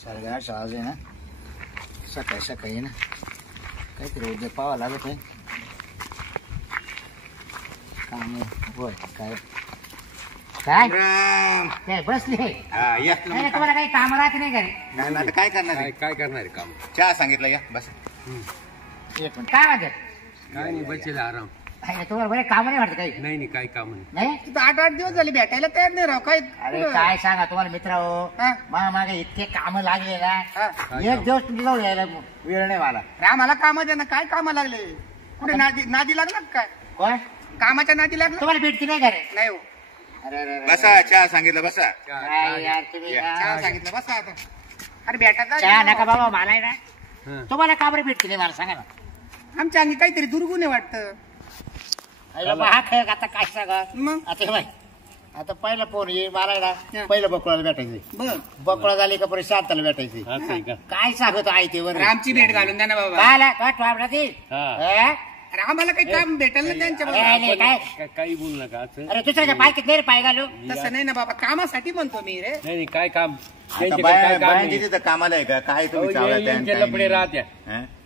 साडेआठ आज आहे ना, सकाळी सकाळी ना काहीतरी उद्या पाहावं लागत आहे. काम होय काय काय काय बसले तुम्हाला काही काम राहते नाही घरी? नाही ना, काय करणार? काय करणार काम? चहा सांगितलं या बस. एक मिनिट काय वाटत? काय नाही, बसलेला आराम. तुम्हाला बरे काम नाही वाटत काही? नाही काय काम नाही. तिथं 8 दिवस झाले भेटायला तयार नाही राव. काय अरे काय सांगा तुम्हाला मित्र हो, मागे इतके काम लागले ना, एक दिवस तुमच्या जवळ यायला वेळ नाही मला. आम्हाला काम द्या ना. काय काम लागले? कुठे नादी लागला काय? कोण कामाच्या नादी लागला? तुम्हाला भेटती नाही घरी? नाही हो. अरे बसा, चहा सांगितलं बसा. काय यार तुम्ही चहा सांगितलं बस आता. अरे भेटायचा चहा नका बाबा, मला आहे ना. तुम्हाला का बरं भेटती नाही मला सांगा ना. आमच्या अंगी काहीतरी दुर्गुण आहे वाटतं. हा खेळ आता काय सांगा. मग आता हे बाय, आता पहिला फोन येईल मला ना, पहिलं बकुळाला भेटायचं. बर बकुळा झाली का परत शांताला भेटायची. काय सांगतो आहे ते बरं. आमची भेट घालून द्या ना बाबा. अरे आम्हाला काही काम भेटेल ना त्यांच्या बरोबर. काही बोल नका. अरे दुसऱ्याच्या पाय नाही पाय घालू. तसं नाही ना बाबा, कामासाठी म्हणतो मी रे. नाही काय काम? बायांची तिथं कामाला आहे का काय? तुम्ही चावला लपडे राहत्या.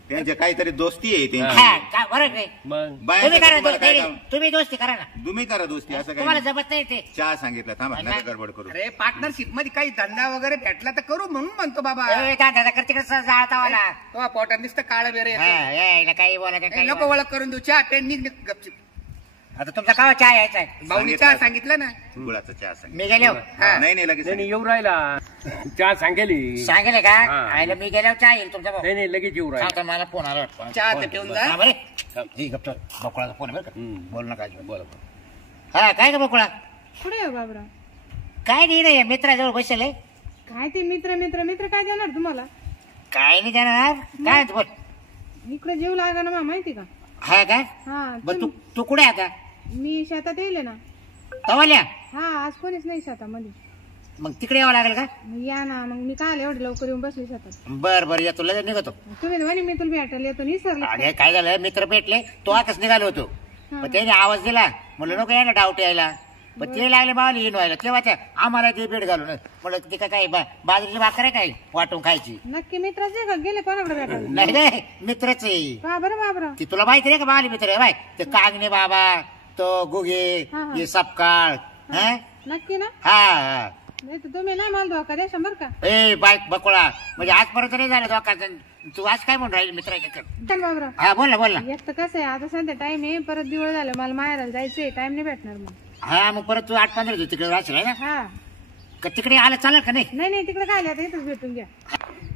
त्यांच्या काहीतरी दोस्ती आहे त्यांची. बरं नाही. मग तुम्ही करा तुम्हाला काय काम? तुम्ही दोस्ती करा ना. तुम्ही करा दोस्ती. असं तुम्हाला काय जमत नाही ते. चहा सांगितलं, थांबा नका गडबड करू. अरे पार्टनरशिप मध्ये काही धंदा वगैरे भेटला तर करू म्हणून म्हणतो बाबा. दादा कर तिकडे जाळता मला. तो पोटात नुसतं काळं बेरे काही बोला नको ओळख करून देऊ. चहा पेन निघ गपचिप. आता तुमचा कावा चहा यायचा आहे? भाऊनी चहा सांगितलं ना. गुळाचा चहा सांगितलं. मी गेलो नाही नाही लगेच नाही येऊ राहिला. चहा सांगेली सांगेल का? आयला मी गेल्यावर चहा येईल तुमचा भाऊ. नाही लगेच येऊ राहिला. आता मला फोन आला वाटतं. चहा तर ठेवून जा. हा, बरे बकुळाचा फोन आहे बरं का. बोल नका बोला. हा काय का बकुळा? कुठे आहे बाबराव? काय नाही रे, मित्राजवळ बसेल आहे. काय ते मित्र मित्र मित्र काय देणार तुम्हाला? काय नाही देणार. काय बोल. इकडे जीव लागा ना माहिती का? हा काय? हा बरं तू कुठे आता? मी शेतात येईल ना. तवाल्या? हा आज कोणीच नाही शेतामध्ये. मग तिकडे यावं लागेल का? या ना मग. मी काय एवढं लवकर येऊन बसली शेतात. बर बर येतो, लगेच निघतो. तुम्ही म्हणे मी तुला भेटायला येतो निसरले. अरे काय झालं, मित्र भेटले तो आताच निघालो होतो. पण त्याने आवाज दिला, म्हणलं नको यायला डाऊट यायला. पण ते लागले बाबाला येऊन व्हायला. तेव्हा त्या आम्हाला ते भेट घालून म्हणलं ते काय बाजरीची भाकर आहे काय वाटून खायची. नक्की मित्राचे का गेले कोणाकडे भेटायला? नाही नाही मित्रच आहे. का बरं बाबराव? ती तुला माहिती नाही का बाली मित्र आहे बाय? ते कागणे बाबा, तो गुगे, हे सपकाळ. नक्की ना? हा नाही तर तुम्ही नाही मला धोका द्या 100 का? ए बाईक बकुळा, म्हणजे आजपर्यंत नाही झालं धोका. तू आज काय म्हणून राहील मित्र? चल बाबराव. हा बोल ना बोल ना. एक तर कसं आहे आता सध्या टाइम आहे, परत दिवळ झालं मला माहेराला जायचंय, टाइम नाही भेटणार मग. हा मग परत तू 8-15 दिवस तिकडे राहशील ना? हा का तिकडे आलं चालेल का? नाही नाही तिकडे काय आलं आता इथंच भेटून घ्या.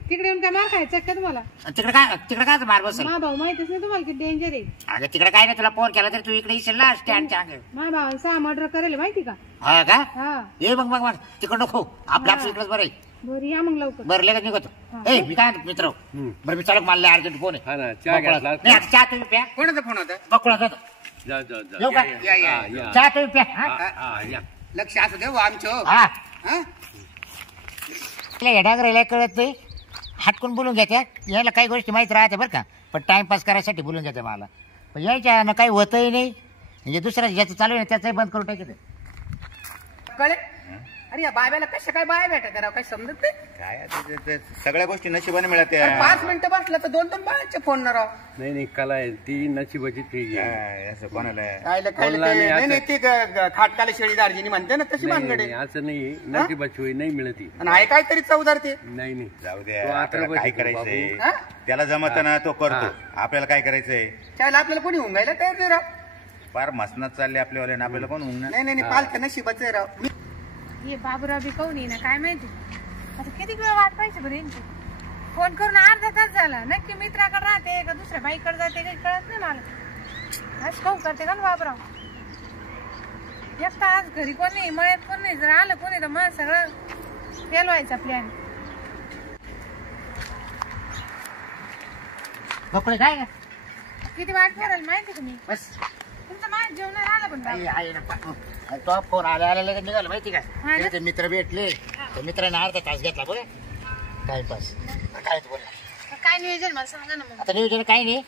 तिकडे येऊन काय मार खायचं का तुम्हाला? तिकडे काय मार बसल? मा भाऊ माहितीच नाही तुम्हाला किती डेंजर आहे. अगं तिकडे काय नाही, तुला फोन केला तर तू इकडे येशील ना स्टँडच्या अंग. मा भाऊ 6 मर्डर करेल माहिती का? हा का? हा ये मग तिकडं नको, आपल्या इकडेच बरं आहे. बरं या मग लवकर. बरं लगेच निघतो. ए मी काय मित्र बरं मी चालक मला अर्जंट फोन आहे. हा ना, चहा घ्यायला. नाही आता चहा तुम्ही प्या. कोणाचा फोन होता? बकुळा जातो. जा येऊ का? या. चहा तुम्ही प्या. या. लक्ष असू दे हो आमचं. हा हा? डागरायला कळत नाही, हटकून बोलून घेत्या. यायला काही गोष्टी माहीत राहते बरं का, पण टाइमपास करायसाठी बोलून घेते मला. पण यायच्या ना काही होतही नाही, म्हणजे दुसऱ्या ज्याचं चालू आहे त्याचंही बंद करून टाकते. कळे? अरे या बाब्याला कशा काय बाया भेटत राव? काही समजत नाही. काय आता ते सगळ्या गोष्टी नशिबाने मिळते. 5 मिनिटं बसलं तर 2-2 बायांचे फोन न राव. नाही कला आहे ती नशिबाची ती. असं कोणाला नाही ते खाटकाला शेळी दार्जिनी म्हणते ना, तशी भानगडे. असं नाही, नशिबाची होई नाही मिळती. आणि आहे काहीतरी चौदार ते. नाही जाऊ तो द्या. आता काय बसतो करायचंय? हा? त्याला जमत ना तो करतो. आपल्याला काय करायचंय? त्याला आपल्याला कोणी हुंगायला तयार नाही राव. फार मसनात चालले आपल्यावाले ना, आपल्याला कोण हुंगणार? नाही पालखं नशिबाचं आहे राव. ये बाबूराव बी कोणी ना काय माहिती. आता किती वेळ वाट पाहिजे बरं यांची? फोन करून अर्धा तास झाला. नक्की मित्राकडे राहते का दुसऱ्या बाईकडे जाते काही कळत नाही मला. आज काहून करते का ना बाबूराव? एकटा आज घरी कोण नाही, मळ्यात कोण नाही. जर आलं कोणी तर मग सगळं फेल व्हायचा प्लॅन. बकुळे काय किती वाट करायला माहिती तुम्ही? बस तुमचं माझ्या जेवण आलं पण बाबा. आहे ना. तो फोन आल्या लगेच निघाला माहिती का? ते मित्र भेटले, त्या मित्राने अर्धा तास घेतला बघा टाइमपास. काय तू बोला? काय नियोजन मला सांगा ना मग. आता नियोजन काही नाही.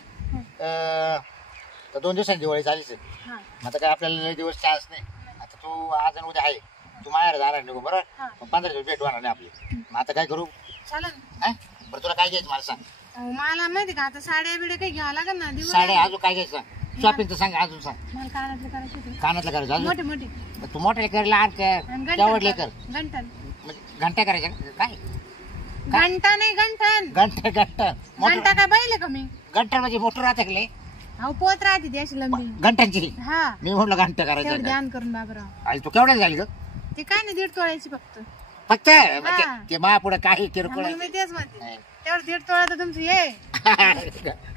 तर 2 दिवसांनी दिवाळी चालीच. आता काय आपल्याला लय दिवस चान्स नाही. आता तू आज आणि उद्या आहे, तू माहेर जाणार निघू बरोबर. 15 दिवस भेट होणार नाही आपली. मग आता काय करू, चालेल. हा? बरं तुला काय घ्यायचं मला सांग. अहो, मला माहिती का आता साड्या बिड्या काही घ्यावं लागेल ना दिवस साड्या अजून काय घ्यायचं शॉपिंग तर सांग अजून सांग. मला कानातलं करायची होती. कानातलं करायचं अजून मोठे मोठे तू मोठे कर लहान कर आणि तेवढले कर गंठन म्हणजे घंटा करायच्या काय घंटा नाही गंठन. घंटा घंटा घंटा काय पाहिले का मी. घंटा म्हणजे मोटर राहते का लय? अहो पोत राहते ती अशी लंबी. घंटांची हा मी म्हटलं घंटा तेवढं करायचं ध्यान करून बाबराव. आणि तू केवढ्या झाली ग ते काय नाही 1.5 तोळ्याची फक्त. फक्त हा. ते मा पुढे काही किरकोळ मग मी तेच म्हणते तेवढं 1.5 तोळा तर तुमचं ये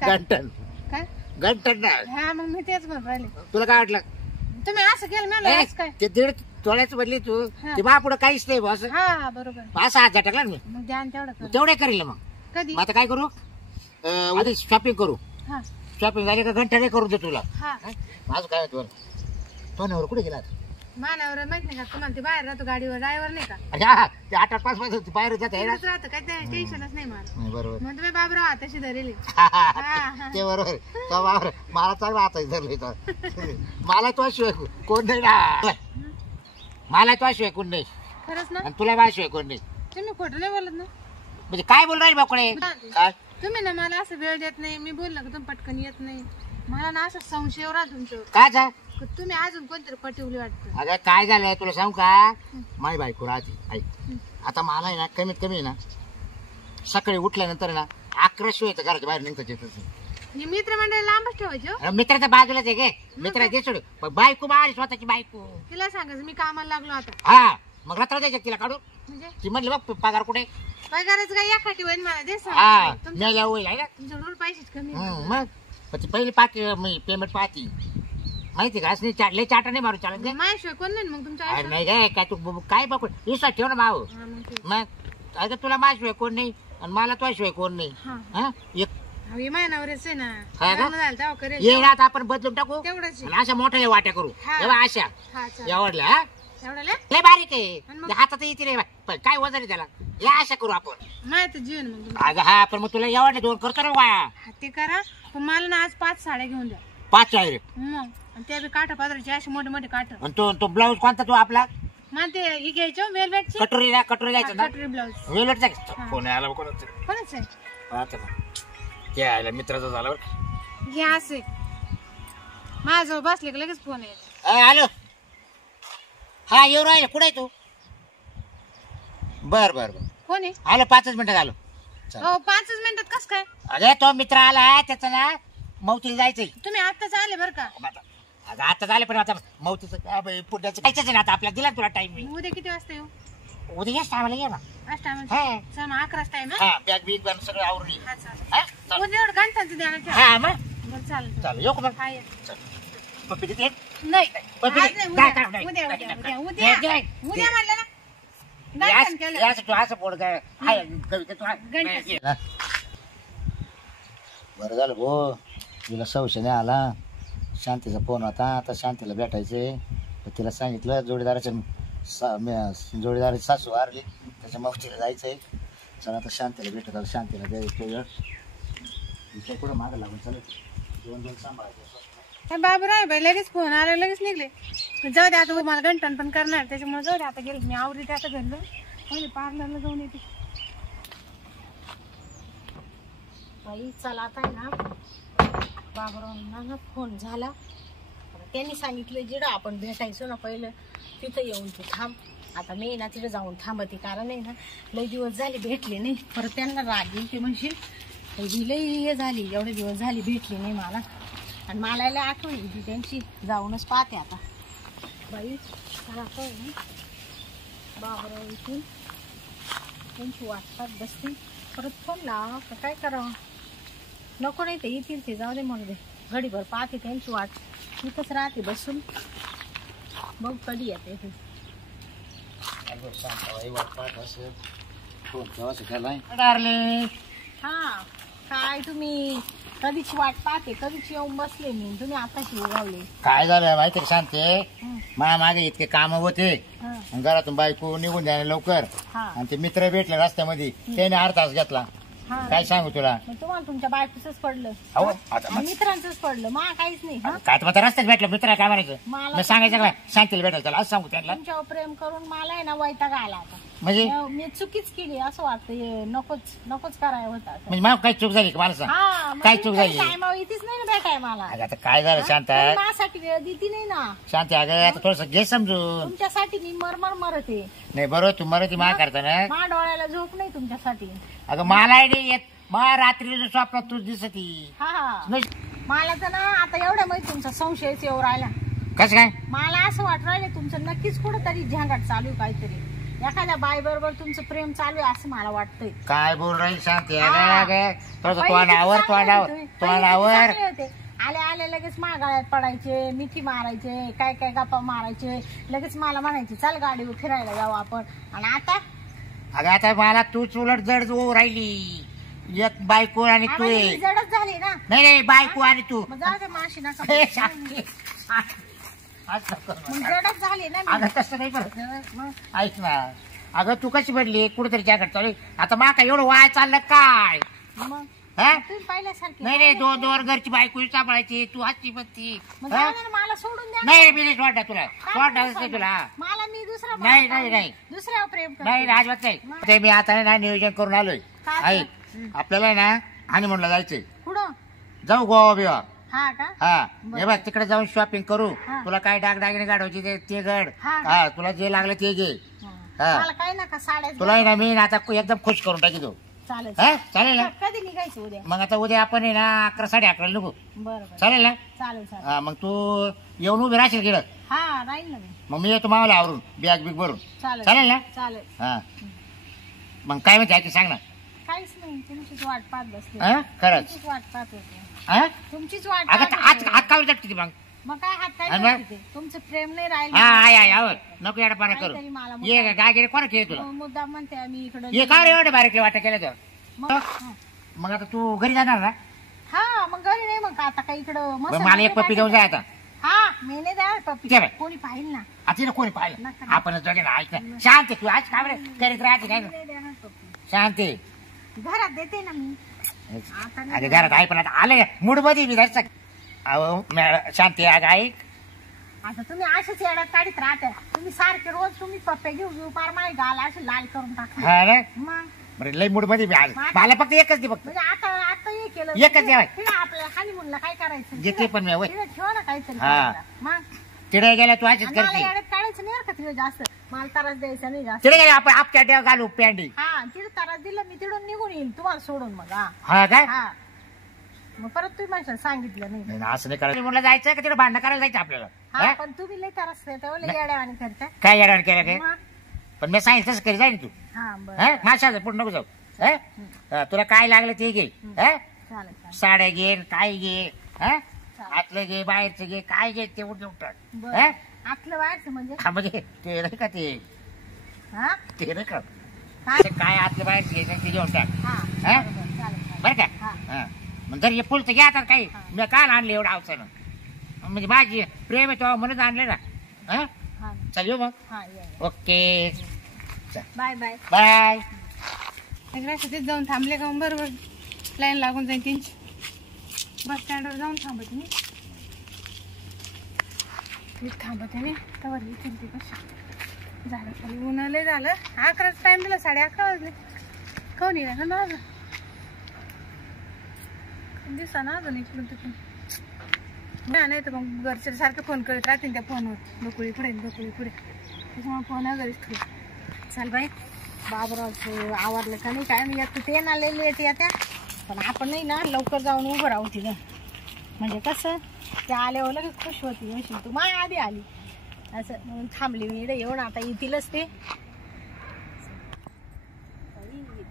घंटन काय. घंटन ना हा मग मी तेच म्हणून राहिले. तुला काय वाटलं तुम्ही असं केलं मला ए, असं काय. ते 1.5 तोळ्याच बदली तू हा. ते मा पुढे काहीच नाही बॉस हा बरोबर. असा हात झटकला ना मी मग ध्यान तेवढं कर. तेवढे करील मग कधी. मग आता काय करू आधी शॉपिंग करू हा शॉपिंग झाली का घंटा नाही करू दे तुला हा माझं काय होतं तो नवर कुठे गेला मानावर माहित नाही का तुम्हाला ते बाहेर राहतो गाडीवर ड्रायव्हर नाही का. अरे हा ते 8-5 वाजता बाहेर जात आहे ना तिथंच राहतं काय टेन्शनच नाही मला. नाही, बरोबर मग तुम्ही बाबराव आताशी धरेल. हा. ते बरोबर तो बाबर मला चांगला आता धरलं मला तो शिवाय कोण नाही ना मला तो शिवाय कोण नाही खरंच ना. आणि तुला माझ्याशिवाय कोण नाही तुम्ही खोटं नाही बोलत ना. म्हणजे काय बोल राहील बाकडे काय तुम्ही ना मला असं वेळ देत नाही. मी बोललं का तुम्ही पटकन येत नाही. मला ना असं संशय राहतो तुमच्यावर. काय जा तुम्ही अजून कोणतरी पटवली वाटतं. अगं काय झालंय तुला सांगू का माझी बायको राहते ऐक आता मला आहे ना कमीत कमी ना सकाळी उठल्यानंतर ना 11 शिवाय तर घराच्या बाहेर निघता येतच हे मित्रमंडळी लांबच ठेवायचे हो. मित्राच्या बाजूलाच आहे गे मित्र दे सोड पण बायको माझी स्वतःची बायको तिला सांगायचं मी कामाला लागलो आता. हा मग रात्र द्यायचं तिला काढून म्हणजे ती म्हणली बघ पगार कुठे काय करायचं काय यासाठी होईल मला दे हा सांग. नाही होईल आहे ना तुमच्याकडून पैसेच कमी मग पण ती पहिली पाठी मी पेमेंट पाहती माहिती का असं लय चाटा नाही मारू चालत माझ्याशिवाय कोण नाही मग तुमच्या अरे आयुष्यात? नाही काय काय तू काय बघ विश्वास ठेव ना भाऊ हा, मग ठीक. मग अगं तुला माझ्याशिवाय कोण नाही आणि मला तुझ्याशिवाय कोण नाही हा. हा एक अहो, हे महिनावरच आहे ना. हा का? लग्न झालं तेव्हा करेल. ये ना आता आपण बदलून टाकू तेवढंच आहे. आणि अशा मोठ्या वाट्या करू हा. तेव्हा अशा हा चालेल. एवढल्या हा एवढं लय? लय बारीक आहे आणि मग? ते हातात येते रे पण काय वजन आहे त्याला या अशा करू आपण माहित जीवन मग तुमचं. अगं हा पण मग तुला एवढे 2 करतो रे वाया हा, ते करा पण मला ना आज 5 साड्या घेऊन द्या 5 आहे रे मग. आणि त्या बी काठा पात्राचे असे मोठे मोठे काठ. आणि तो ब्लाऊज कोणता तू आपला मला ते ही घ्यायचं वेलवेटची कटोरी जायचं ना कटोरी ब्लाऊज. वेलटचा हा. फोन आला कोणाचा कोणच आहे पाहतो ना ते आयला मित्राचा झाला बरं. घ्या असे माझ्याजवळ बसले की लगेच फोन येईल. हॅलो हा येऊ राहिले कुठे आहे तू बर बर बर कोण आहे. आलो 5 मिनिटात आलो हो 5 मिनिटात कस काय. अरे तो मित्र आला त्याचा ना मौतीला जायचंय तुम्ही आत्ताच आले बरं का. अगं आता झालं पण आता मौतीचं पुढ्याचं जायचंच ना आता आपल्याला दिला तुला टाइम मी उद्या किती वाजता येऊ. उद्या येस टायमाला ये ना आज टाइम हा. चल मग 11 टाइम हा बॅग बिग बॅग सगळं आवडली हा चालेल. हा चल. उद्या एवढं घंटांचं द्या ना ठेवा. हा मग बरं चालेल चालेल येऊ का मग हा, या. चल पप्पी देते नाही पप्पी आज दे. नाही, काय, उद्या काय, नाही. उद्या नाही, उद्या नाही, उद्या नाही. उद्या दे, दे, उद्या दे. म्हणलं ना. यास घंटन केलं. यास तू असं पोड काय हाय कविता तू घंटा. बरं झालं भो तिला संशय नाही आला शांतीचा फोन होता आता शांतीला भेटायचे तर तिला सांगितलं जोडीदाराची सासू वारली त्याच्या मौतीला जायचंय चला आता शांतीला भेटत आलं शांतीला द्यायचं वेळ तिच्या कुठं मागं लागून चालत 2 सांभाळायचं बाबूराव बाई लगेच फोन आला लगेच निघले. जाऊ दे आता मला घंटन पण करणार त्याच्यामुळे जाऊ दे आता गेले मी आवडते आता घरलं पहिले पार्लरला जाऊन येते. बाई चला आता आहे ना बाबरावांना ना फोन झाला त्यांनी सांगितलं जिडं आपण भेटायचो ना पहिलं तिथं येऊन तू थांब. आता मी ना तिथं जाऊन थांबते कारण आहे ना लई दिवस झाले भेटले नाही परत त्यांना राग येईल ते म्हणशील ही लई हे झाली एवढे दिवस झाली भेटली नाही मला आणि मला लई आठवण येते त्यांची जाऊनच पाहते आता. बाई चला आता आहे ना बाबराव इथून त्यांची वाटतात बसते परत फोन लावा का काय करावं नको नाही ते येतील ते जाऊ दे म्हणू दे घडीभर पाहते त्यांची वाट तिथंच राहते बसून बघ कधी येते ते. डार्लिंग हा काय तुम्ही कधीची वाट पाहते कधीची येऊन बसले मी तुम्ही आताशी उगावले. काय झालं माहिती का शांते मा मागे इतके काम होते हा आणि घरातून बायको निघून जाणे लवकर हा आणि ते मित्र भेटले रस्त्यामध्ये त्याने 1/2 तास घेतला हा काय सांगू तुला मग तुम्हाला तुमच्या बायकोच पडलं अहो, आता मग- मित्रांचंच पडलं मा काहीच नाही हा काय तर मग रस्त्यात भेटलं मित्र काय म्हणायचं मला मी सांगायचं काय शांतीला भेटायचं त्याला असं सांगू त्यांना तुमच्यावर प्रेम करून मला आहे ना वैताग आला आता म्हणजे मी चुकीच केली असं वाटतं. हे नकोच करायला होता. म्हणजे मला काही चूक झाली का मला सांग. काय चूक झाली? टायमावर येतीच नाही ना भेटाय मला. अगं आता काय झालं शांत माझ्यासाठी वेळ देती नाही ना. शांत अगं आता थोडस घे समजून. तुमच्यासाठी मी मरते. नाही बरोबर तू मरती मा करता ना. मा डोळ्याला झोप नाही तुमच्यासाठी. अगं मला नाही येत मा रात्री स्वप्नात तू दिसती. हा मला तर ना आता एवढ्या माहिती तुमचा संशयच येऊ राहिला. कसं काय? मला असं वाटू राहिलं तुमचं नक्कीच कुठंतरी झंगाट चालू आहे काहीतरी. एखाद्या बाई बरोबर तुमचं प्रेम चालू आहे असं मला वाटतंय. काय बोल राहील शांत तोंडावर तोंडावर आले लगेच मागाळ्यात पडायचे, मिठी मारायचे, काय काय गप्पा मारायचे, लगेच मला म्हणायचे चल गाडीवर फिरायला जाऊ आपण. आणि आता अगं आता मला तूच उलट जड राहिली. एक बायको आणि तू मी जडच झाली ना. नाही बायको आणि तू मग जाऊ दे माशी नका. हे शांती. मग जडच झाली ना मी. अगं तसं नाही करत. ऐक ना अगं तू कशी पडली कुठेतरी जॅकेट चालू आता मा काय एवढं वाय चाललं काय. मग हा? तुम्ही पाहिल्यासारखी नाही दोन घरची बायको सांभाळायची तू हातची पत्ती. मग जाऊ दे ना, मला सोडून द्या. नाही मी नाही सोडणार तुला सोडणार काय तुला. मला मी दुसरा नाही. दुसऱ्यावर प्रेम करते. नाही राजवत नाही. ते मी आता ना नियोजन करून आलोय. काय ऐक आपल्याला ना आणि म्हणलं जायचंय. कुठं? जाऊ गोवा बिवा. हा का? हा हे बघ तिकडे जाऊन शॉपिंग करू. हा. तुला काय डागडागिने गाडवायची ते गड. हा. हा तुला जे लागलं ते घे. हा. मला काय नका साड्या. तुला ना मी आता एकदम खुश करून टाकी तो. चालेल. हा चालेल ना. कधी निघायचं उद्या? मग आता उद्या आपण आहे ना 11-11:30 निघू. बरोबर चालेल ना. चालेल. हा मग तू येऊन उभी राहशील गेलं. हा राहील ना मी. मग मी येतो मावाला आवरून बॅग बिग भरून. चालेल ना. चालेल. हा मग काय म्हणते ऐक सांग ना. काहीच नाही तुमचीच वाट पाहत बसली. हा खरंच. तुमचीच वाट पाहत होते. हा तुमचीच वाट अगं पाहत आज होते. हात कावर टाकते मग. मग काय हात काय आणि मग? करते ते? तुमचं प्रेम नाही राहिलं. हा आय नको येडा पाना करू. काहीतरी मला ये काय गेले कोणा खेळ तुला. मुद्दा म्हणते आम्ही इकडं. ये काय रे एवढे बारीक वाटा केलं तर. मग हा. मग आता तू घरी जाणार ना. हा मग घरी नाही मग आता काय इकडं बरं, मला एक पप्पी देऊन जाय आता. हा मी नाही द्या पप्पी. ठेव. कोणी पाहिल ना. आता कोणी पाहिलं नका. आपण जगे ना. ऐक ना शांत तू आज काय बरं करीत राहते काय नाही देणार पप्पी. शांत घरात देते ना मी. आता नाही अरे घरात आहे पण आता आले मूड मध्ये मी धरsak. अहो शांती अगं ऐक. आता तुम्ही असेच येड्यात काढीत राहता. तुम्ही सारखे रोज तुम्ही पप्पे घेऊ पार माय गाल असे लाल करून टाकले. हा ना मग बरं लई मूड मध्ये मी आज मला फक्त एकच दे फक्त. म्हणजे आता हे केलं. एकच जेवाय. तिला आपल्या हनीमूनला काय करायचं? घेते पण मी होय. तिला ठेवा ना काहीतरी हा. करायला. मग तिकडे गेल्या तू अशीच आणि मला करते. येड्यात काढायचं नाही बरं का तिला जास्त. मला त्रास द्यायचा नाही जास्त. तिकडे गेले आपण आपल्या देव घालू पॅन्डी. हा तिला त्रास दिला मी तिकडून निघून येईल तुम्हाला सोडून मग. हा हा काय हा मग परत तुम्ही माझ्या सांगितलं नाही. नाही, असं नाही करायचं. म्हणलं जायचं का तिकडे भांडण करायला जायचं आपल्याला. हा हा? पण तुम्ही लई त्रास देता लई येड्यावानी करता. काय येणार केलं काय मग पण मी सांगितलं तसं करी जाईल तू. हा बरं हा माझ्या पुढे नको जाऊ. हा? हा, तुला काय लागलं ते घे. हा? चालेल. साड्या घे काय घे. हा? आतलं घे बाहेरचं घे काय घे ते उठ उठ. बरं आतलं बाहेरचं म्हणजे हा म्हणजे ते नाही का ते हा नाही का काय? ते काय आतलं बाहेरचं घे ते घेऊन टाक. हा हा? बरोबर, चालेल. बरं का हा. हा. मग जर हे फुल तर घ्या आता काही मी काय आणलं एवढं अवसर म्हणजे माझी प्रेम आहे तेव्हा म्हणून आणले ना. हा हा चल येऊ मग. हा या. Okay bye bye. बाय. तिथे जाऊन थांबले का मग बरोबर लाईन लागून जाईल त्यांची. बस स्टँडवर जाऊन थांबते मी थांबते मी तवर येतील ते कशी. झालं खाली उन्हाळले झालं. 11च टाइम दिला 11:30 वाजले. कोण येईल का ना अजून दिसा ना अजून इकडून तिकडून. नाही तर मग घरचे सारखे फोन करत राहतील त्या फोनवर. बकुळी पुढे त्याच्यामुळे फोन घरीच ठेवू. चल बाई बाबरावचं आवरलं का नाही काय. मी एक ते ना लई लेट येत्या पण आपण नाही ना लवकर जाऊन उभं राहू तिथं. म्हणजे कसं ते आल्यावर लगेच खुश होती. म्हणशील तू माय आधी आली असं म्हणून थांबली मी इकडे येऊन. आता येतीलच ते.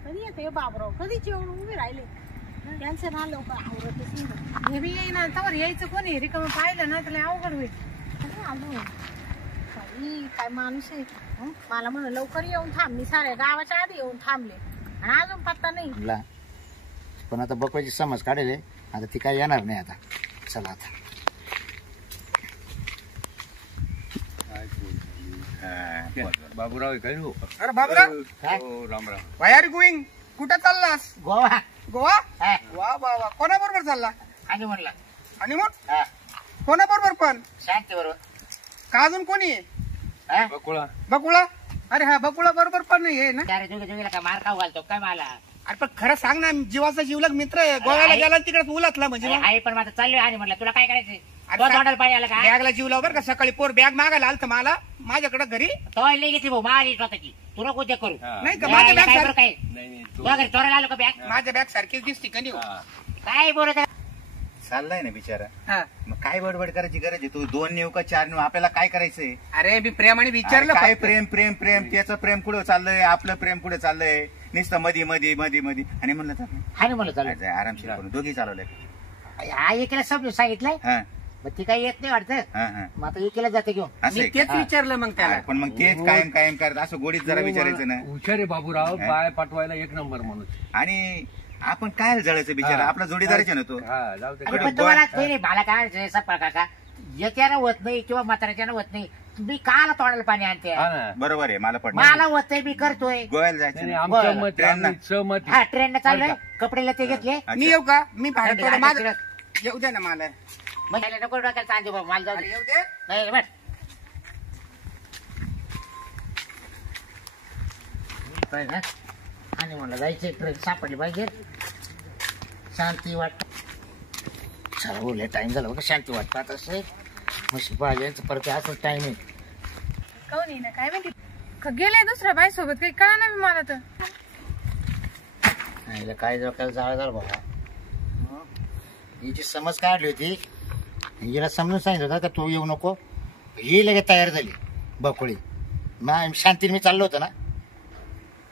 कधी येते बाबराव कधीच येऊन उभी राहिले. त्यांचं ना लवकर आवरतच नाही. हे बी येईना त्यावर यायचं कोणी रिकामं पाहिलं ना त्याला अवघड होईल. अजून काय माणूस आहे. मला म्हण लवकर येऊन थांब. मी साऱ्या गावाच्या आधी येऊन थांबले आणि अजून पत्ता नाही. पण आता बकवायची समज काढेल आता ती काय येणार नाही आता. चला आता बाबूराव काय हो. अरे बाबूराव काय? हो Ram Ram. Why are going? कुठं चाललास? गोवा. गोवा? हा. वा वा वा. कोणाबरोबर चालला? आणि म्हणलं आणि मग हा कोणाबरोबर पण? शांती बरोबर. का अजून कोणी? हा? बकुळा. बकुळा? अरे हा बकुळा बरोबर पण हे ना. त्यारे जुगी का मार खाऊ घालतो काय मला? अरे पण खरं सांग ना, जीवाचा जीवलग मित्र आहे. गोव्याला गेला तिकडे उलातला म्हणजे मग. आहे पण माझं चाललोय आणि म्हणलं तुला काय करायचंय? अरे तो तोंडाला पाणी आलं का? बॅगला जीव लाव बरं का. सकाळी पोर बॅग मागायला आलं मला माझ्याकडे घरी. तो लई घेतली भाऊ मारी स्वतःची. तुला कोणते करू? हा. नाही का माझ्या बॅग काय बरं काय? नाही नाही तुला घरी चोरायला आलो का बॅग? माझ्या बॅग सारखीच दिसते का नाही? हा. काय बोलत आहे? चाललाय ना बिचारा. हा. मग काय बडबड करायची गरज आहे? तू 2 नेऊ का 4 नेऊ? आपल्याला काय करायचंय? अरे मी प्रेमाने विचारलं अरे काय फक्त. प्रेम प्रेम प्रेम, त्याचं प्रेम कुठं चाललंय, आपलं प्रेम कुठे चाललंय? नुसतं मध्ये मध्ये मध्ये मध्ये. आणि म्हणलं चाललंय हा नाही म्हणलं चालू. आरामशीर करून दोघी चालवलंय. हा एकीला समजून सांगितलंय हा मग ती काही येत नाही वाटतं. हा हा मग आता एकीला जाते घेऊन. असं मी आहे तेच का? विचारलं मग त्याला. पण मग तेच कायम कायम करत असं गोडीत जरा विचारायचं ना. हुशार आहे बाबूराव, बाय पाठवायला 1 नंबर माणूस. आणि आपण काय जळायचं बिचारा, हा. आपला जोडीदारच आहे ना तो. हा जाऊ दे. अरे पण तुम्हाला ते नाही मला काय म्हणायचंय, सप्पा काका याच्यानं होत नाही किंवा म्हाताऱ्याच्यानं होत नाही. मी काला तोडायला पाणी आणते? हा ना. बरोबर आहे, मला मला पडलं. होतंय मी करतोय. गोव्याला नाही, जायचं नाही, ना. आमचं बरं. मत ट्रेननं. आम्ही सहमत हा ट्रेन चाललोय. कपडे लते घेतले. अच्छा. मी येऊ का? मी भाडं थोडं माझं तिकडं. येऊ द्या ना मला. मग याला नको डोक्याला ताण देऊ बाबा, मला जाऊ अरे दे. येऊ दे. नाही बट काय ना आणि म्हणलं जायचं ट्रेन सापडली पाहिजे. शांती वाटत चला बोलले टाइम झाला बघा. शांती वाटत आता असं मशी पाहिजे परत असं टाइम आहे. काऊन येईना काय माहिती. गेले दुसऱ्या बाई सोबत काही कळा ना मला तर. नाही काय डोक्याला जाळ झालं बाबा. हिची समज काढली होती. हिला समजून सांगितलं होतं का तू येऊ नको. ही लगेच तयार झाली बकुळी. मग शांतीने मी चाललो होतो ना.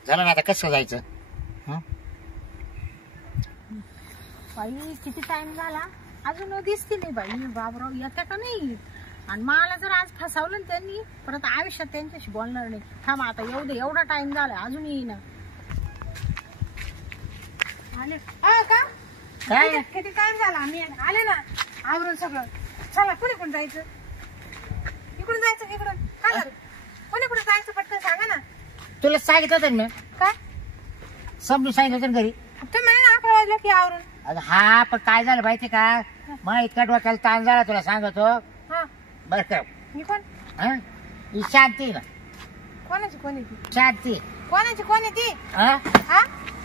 झालं ना आता कसं जायचं? बाई किती टाइम झाला अजून दिसती नाही बाई. बाबराव येत्या का नाही? आणि मला जर आज फसवलं ना त्यांनी, परत आयुष्यात त्यांच्याशी बोलणार नाही. थांब आता येऊ दे, एवढा टाइम झाला अजून येईना. आले का? काय? किती टाइम झाला आम्ही आले ना आवरून सगळं. चला कुणी कोण जायचं? इकडून जायचं इकडून काय झालं? कोणी कुठे जायचं पटकन सांगा ना. तुला सांगितलं होतं ना मी. काय समजून सांगितलं होतं ना घरी. तुम्ही म्हणे ना 11 वाजलं की आवरून. अगं हा पण काय झालं माहिती का? मग इतका डोक्याला ताण झाला तुला सांगतो हा बरं का. मी कोण? हा ही शांती ना. कोणाची कोणी ती? शांती. कोणाची कोणी ती? हा हा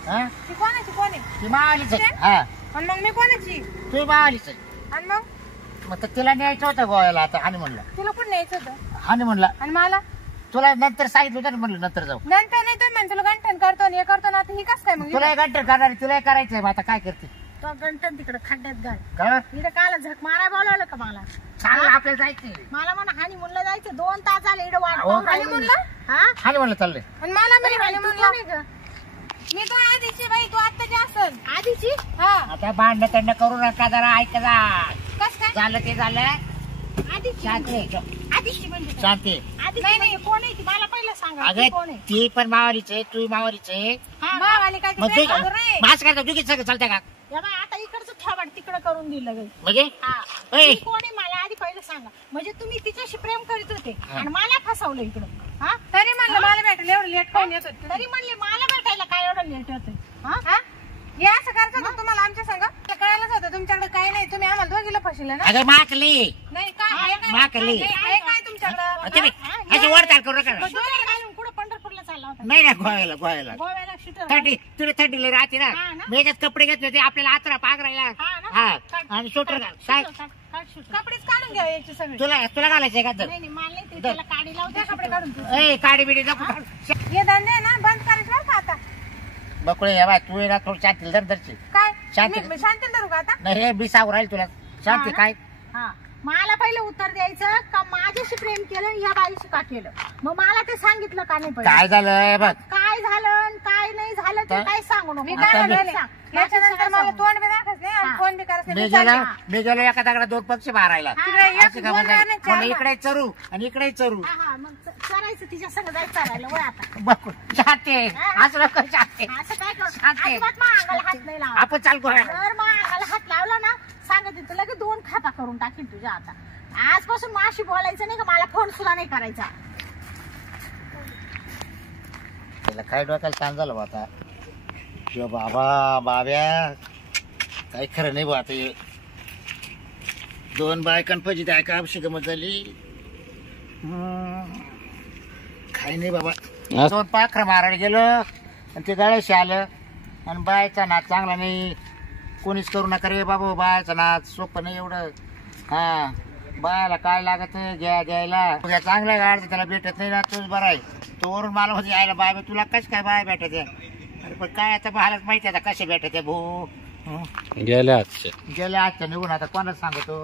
हा ती कोणाची कोणी? ती मावालीच आहे. हा आणि मग मी कोणाची? तू मावालीच आहे. आणि मग मग तर तिला न्यायचं होतं गोव्याला आता हानी म्हणलं. तुला कुठं न्यायचं होतं? हानी म्हणला आणि मला तुला नंतर सांगितलं होतं ना म्हणलं नंतर जाऊ. नंतर नाही तुम्ही म्हणतो तुला गंठन करतो आणि हे करतो ना. आता ही कस काय मग? तुला एक घंटे करणार तुला करायचंय मग आता काय करते? तो गंटन तिकडे खड्ड्यात घाल. का इकडे काला झक माराय बोलावलं का मला? चांगलं आपल्याला जायचंय. मला म्हणा हानी म्हणलं जायचं. 2 तास झाले इकडे वाट अहो, पाहून हानी राहिली. म्हणलं? हा हानी म्हणलं चाललंय. आणि मला तरी म्हणे तू म्हणलं कोण आहे ग? मी तो आधीची बाई तू आत्ताची असल. आधीची? हा आता भांडण तंड करू नका जरा ऐका जा. कस काय? झालं ते झालं. आधीची शांती आधीची म्हणजे काय? शांती. आधीची म्हणजे कोण आहे ती? मला पहिलं सांगा. ती कोण अगं आहे? ती पण मावालीच आहे तू मावालीच आहे. हा, भावाली काय मग तिकडे बघ रे. मास करता तू किती चालतंय का? या बाई, आता इकडचं थोबाड तिकडं करून दिलं गं. म्हणजे हा. ऐ. ती कोण आहे मला आधी पहिलं सांगा. म्हणजे तुम्ही तिच्याशी प्रेम करीत होते आणि मला फसवलं इकडं. हा तरी म्हणलं मला भेटायला एवढं लेट कोण येत होत? तरी म्हणले मला भेटायला काय एवढं लेट होतंय? हा हा हे असं करायचं होतं तुम्हाला आमच्या संग? कळायलाच होतं तुमच्याकडे काही नाही. तुम्ही आम्हाला दोघीला फसवलं ना. अगं माकली नाही काय आहे काय? माकली. नाही, आहे काय तुमच्याकडं? तुम्ही असं वरताल करू नका. डोळे घालून कुठं पंढरपूरला चालला होता? नाही ना गोव्याला गोव्याला गोव्याला शूटर. थंडी तुला थंडीला राहते ना. हा ना. मी एकच कपडे घेतले होते आपल्याला आत्रा पागरायला. हा ना. हा काढ. आणि शूटर घाल काय कपडेच काढून घ्या याचे सगळे. तुला तुला घालायचंय का तर? नाही नाही मला नाही ते. त्याला काढी लावते द्या कपडे काढून तू. ए काडी बिडी नको काढू. हे धंदे आहे ना बंद करायचे बरं का आता. बकुळे हे बाय तू ना थोडं शांतील धर धरची. काय शांती. मी शांती धरू का आता? नाही हे बी सांगू राहील तुला शांती काय. हा मला पहिलं उत्तर द्यायचं का माझ्याशी प्रेम केलं आणि या बाईशी का केलं? मग मला ते सांगितलं का नाही पहिलं? काय झालं बघ काय झालं आणि काय नाही झालं ते काय? काय सांगू नको. मी आता काय मी- म्हणले याच्यानंतर मला तोंड बी दाखवायचं नाही आणि हा. फोन बी करायचं नाही. मी मी चालले. गेलो एका दगडा 2 पक्षी मारायला. तिकडे एक अशी गंमत बोल झाली. नाही, चार म्हणलं इकडे चरू आणि इकडे चरू. हा हा मग चरायचं तिच्या संग जायचं चरायला वय आता. बकुळ शांती असं नको शांती. असं काय कर शांती. अजिबात मग अंगाला हात नाही लावा. आपण चाल गोव्याला. जर मग अंगाला हात लावला ना सांगते तुला की 2 खाता करून टाकीन तुझ्या आता. आजपासून माशी बोलायचं नाही का मला फोन सुद्धा नाही करायचा. त्याला काय डोक्याला ताण झालं बा आता. शिव बाबा बाब्या काही खरं नाही बा आता हे. 2 बायकांपाशी त्या का अशी गमत झाली. काही नाही बाबा दोन पाखरं मारायला गेलो आणि ते गळ्याशी आलं आणि बायचा नाच चांगला नाही. कोणीच करू नका रे बाबा बायचा नाच सोपं नाही एवढं. हा बायाला काय लागत द्यायला चांगला गाडचं त्याला भेटत नाही ना तोच बरा आहे. तो वरून मला होते यायला बाय तुला कश काय बाय भेटत आहे. अरे पण काय आता बाहेरच माहिती आता कसे भेटत आहे भाऊ. गेल्या गेल्या आजच्या निघून आता कोणाच सांगतो.